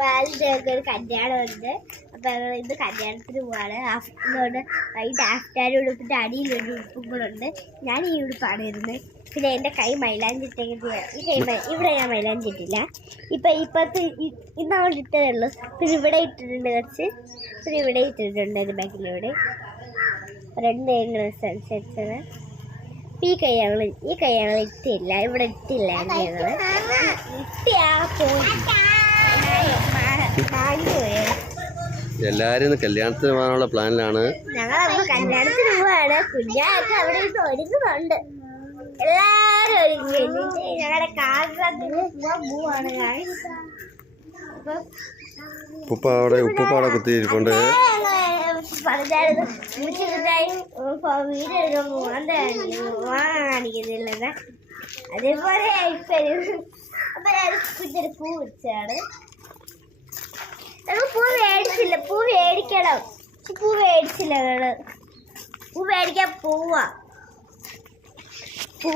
വാലിൻ്റെയൊക്കെ ഒരു കല്യാണമുണ്ട്. അപ്പം ഞങ്ങൾ ഇന്ന് കല്യാണത്തിന് പോവാണ്. അതുകൊണ്ട് വൈകിട്ട് ആഫ്റ്റർ ഉടുപ്പിൻ്റെ അടിയിലൊരു ഉടുപ്പും കൂടെ ഉണ്ട്. ഞാൻ ഈ ഉടുപ്പാണ് ഇരുന്നത്. പിന്നെ എൻ്റെ കൈ മൈലാഞ്ചി ഇട്ടേക്കുന്നത് ഇവിടെ ഞാൻ മൈലാഞ്ചി ഇട്ടില്ല. ഇപ്പോഴത്തെ ഇന്നവിടെ ഇട്ടതേ ഉള്ളൂ. പിന്നെ ഇവിടെ ഇട്ടിട്ടുണ്ട് കുറച്ച്. പിന്നെ ഇവിടെ ഇട്ടിട്ടുണ്ട് എൻ്റെ ബാക്കിലൂടെ 2 അനുസരിച്ചത്. ഈ കൈ ഞങ്ങൾ ഇട്ടില്ല. ഇവിടെ ഇട്ടില്ല ഞങ്ങൾ എല്ലാരും കല്യാണത്തിന് പോകാനുള്ള പ്ലാനിലാണ്. ഞങ്ങൾ കല്യാണത്തിന് പോവാണ്. കുഞ്ഞായൊക്കെ അവിടെ ഒരുങ്ങുന്നുണ്ട്. എല്ലാരും ഒരുങ്ങി. ഞങ്ങളുടെ കാറിന് പോവാണ് ഞാൻ. ഉപ്പുപ്പാടെ കുത്തിയിരിക്കൊണ്ട് പറഞ്ഞായിരുന്നു വീടെടുക്കാൻ പോകാൻ കാണിക്കുന്നില്ല. അതേപോലെ അപ്പൊ ഞാൻ കുഞ്ഞൊരു പൂ വെച്ചാണ്. ഞങ്ങൾ പൂ മേടിച്ചില്ല. പൂ മേടിക്കണം. പൂ മേടിച്ചില്ല. ഞങ്ങള് പൂ മേടിക്കാൻ പോവാ. പൂ